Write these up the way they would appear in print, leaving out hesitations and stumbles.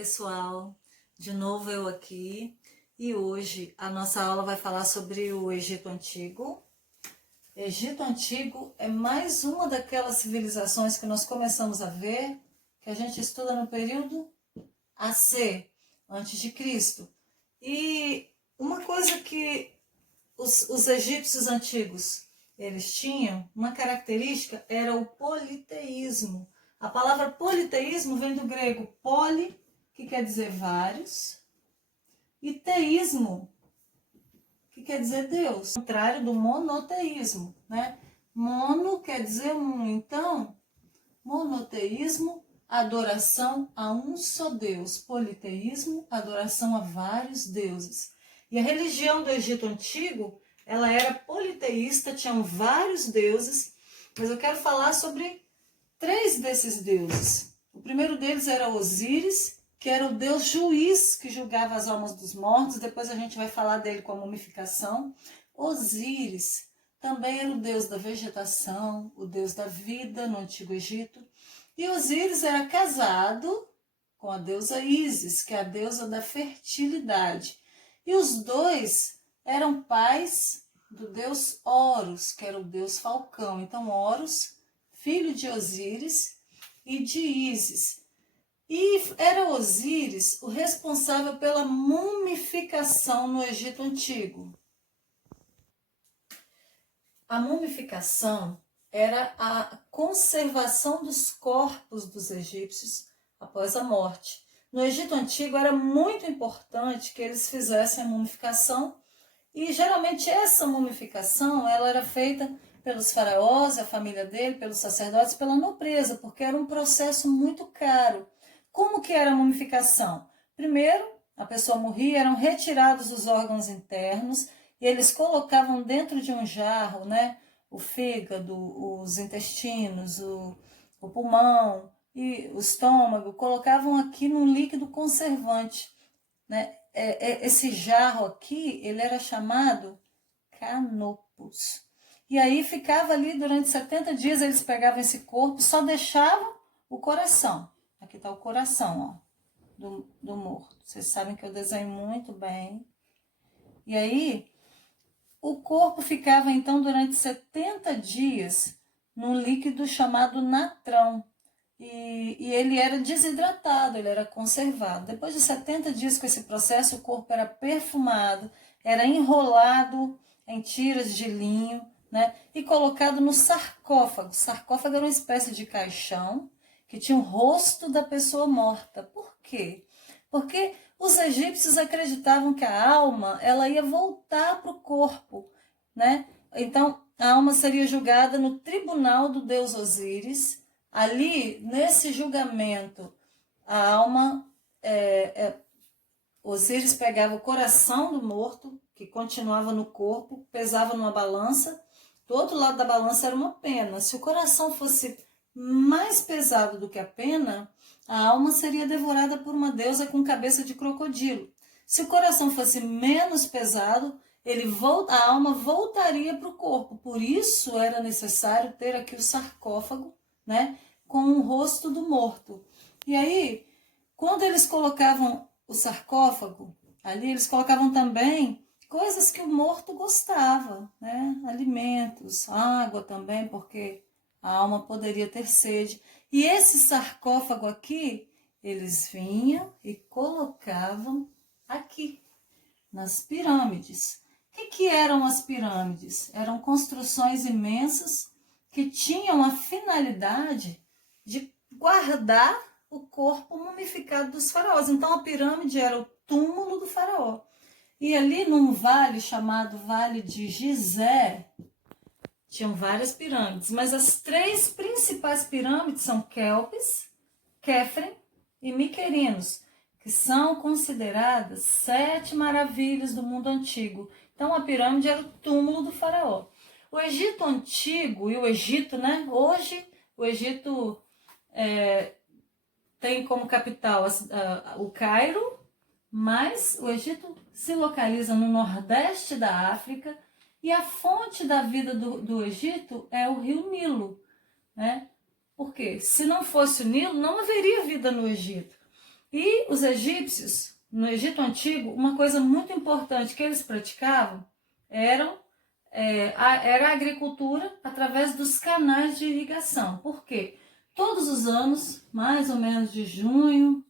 pessoal, de novo eu aqui e hoje a nossa aula vai falar sobre o Egito Antigo. Egito Antigo é mais uma daquelas civilizações que nós começamos a ver, que a gente estuda no período AC, antes de Cristo. E uma coisa que os egípcios antigos eles tinham, uma característica era o politeísmo. A palavra politeísmo vem do grego poli, que quer dizer vários, e teísmo, que quer dizer Deus. Ao contrário do monoteísmo, né? Mono quer dizer um, então, monoteísmo, adoração a um só Deus. Politeísmo, adoração a vários deuses. E a religião do Egito Antigo, ela era politeísta, tinham vários deuses, mas eu quero falar sobre 3 desses deuses. O primeiro deles era Osíris, que era o deus juiz que julgava as almas dos mortos. Depois a gente vai falar dele com a mumificação. Osíris também era o deus da vegetação, o deus da vida no Antigo Egito. E Osíris era casado com a deusa Ísis, que é a deusa da fertilidade. E os dois eram pais do deus Horus, que era o deus falcão. Então Horus, filho de Osíris e de Ísis. E era Osíris o responsável pela mumificação no Egito Antigo. A mumificação era a conservação dos corpos dos egípcios após a morte. No Egito Antigo era muito importante que eles fizessem a mumificação e geralmente essa mumificação ela era feita pelos faraós, a família dele, pelos sacerdotes, pela nobreza, porque era um processo muito caro. Como que era a mumificação? Primeiro, a pessoa morria, eram retirados os órgãos internos e eles colocavam dentro de um jarro, né, o fígado, os intestinos, o pulmão e o estômago, colocavam aqui num líquido conservante, né? Esse jarro aqui, ele era chamado canopus. E aí ficava ali durante 70 dias, eles pegavam esse corpo, só deixavam o coração. Aqui está o coração, ó, do morto. Vocês sabem que eu desenho muito bem. E aí, o corpo ficava, então, durante 70 dias num líquido chamado natrão. E ele era desidratado, ele era conservado. Depois de 70 dias com esse processo, o corpo era perfumado, era enrolado em tiras de linho, né, e colocado no sarcófago. O sarcófago era uma espécie de caixão que tinha o rosto da pessoa morta. Por quê? Porque os egípcios acreditavam que a alma ela ia voltar para o corpo, né? Então, a alma seria julgada no tribunal do deus Osíris. Ali, nesse julgamento, a alma, Osíris pegava o coração do morto, que continuava no corpo, pesava numa balança. Do outro lado da balança era uma pena. Se o coração fosse mais pesado do que a pena, a alma seria devorada por uma deusa com cabeça de crocodilo. Se o coração fosse menos pesado, a alma voltaria para o corpo. Por isso era necessário ter aqui o sarcófago, né, com o rosto do morto. E aí, quando eles colocavam o sarcófago, ali eles colocavam também coisas que o morto gostava, né, alimentos, água também, porque a alma poderia ter sede. E esse sarcófago aqui, eles vinham e colocavam aqui, nas pirâmides. O que eram as pirâmides? Eram construções imensas que tinham a finalidade de guardar o corpo mumificado dos faraós. Então a pirâmide era o túmulo do faraó. E ali num vale chamado Vale de Gizé, tinham várias pirâmides, mas as 3 principais pirâmides são Quéopes, Quéfren e Miquerinos, que são consideradas 7 maravilhas do mundo antigo. Então a pirâmide era o túmulo do faraó. O Egito Antigo e o Egito, né? Hoje o Egito tem como capital o Cairo, mas o Egito se localiza no nordeste da África e a fonte da vida do Egito é o rio Nilo, né? Porque se não fosse o Nilo, não haveria vida no Egito. E os egípcios, no Egito Antigo, uma coisa muito importante que eles praticavam era a agricultura através dos canais de irrigação. Por quê? Todos os anos, mais ou menos de junho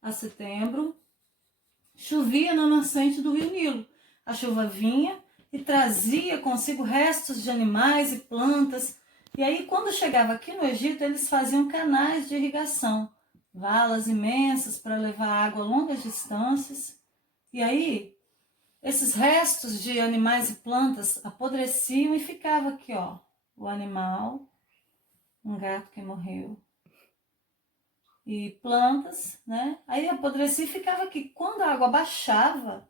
a setembro, chovia na nascente do rio Nilo. A chuva vinha e trazia consigo restos de animais e plantas. E aí, quando chegava aqui no Egito, eles faziam canais de irrigação, valas imensas para levar água a longas distâncias. E aí, esses restos de animais e plantas apodreciam e ficava aqui, ó, o animal, um gato que morreu, e plantas, né? Aí apodrecia e ficava aqui. Quando a água baixava,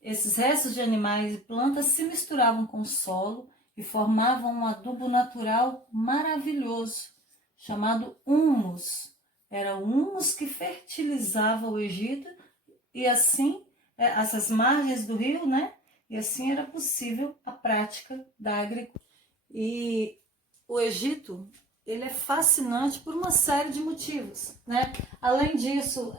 esses restos de animais e plantas se misturavam com o solo e formavam um adubo natural maravilhoso, chamado humus. Era o humus que fertilizava o Egito e assim, essas margens do rio, né? E assim era possível a prática da agricultura. E o Egito, ele é fascinante por uma série de motivos, né? Além disso,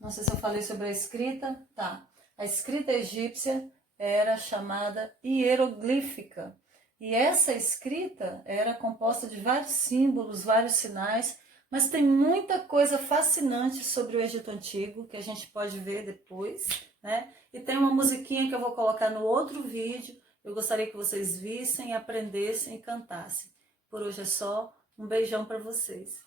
não sei se eu falei sobre a escrita, tá? A escrita egípcia era chamada hieroglífica. E essa escrita era composta de vários símbolos, vários sinais, mas tem muita coisa fascinante sobre o Egito Antigo que a gente pode ver depois, né? E tem uma musiquinha que eu vou colocar no outro vídeo. Eu gostaria que vocês vissem, aprendessem e cantassem. Por hoje é só. Um beijão para vocês.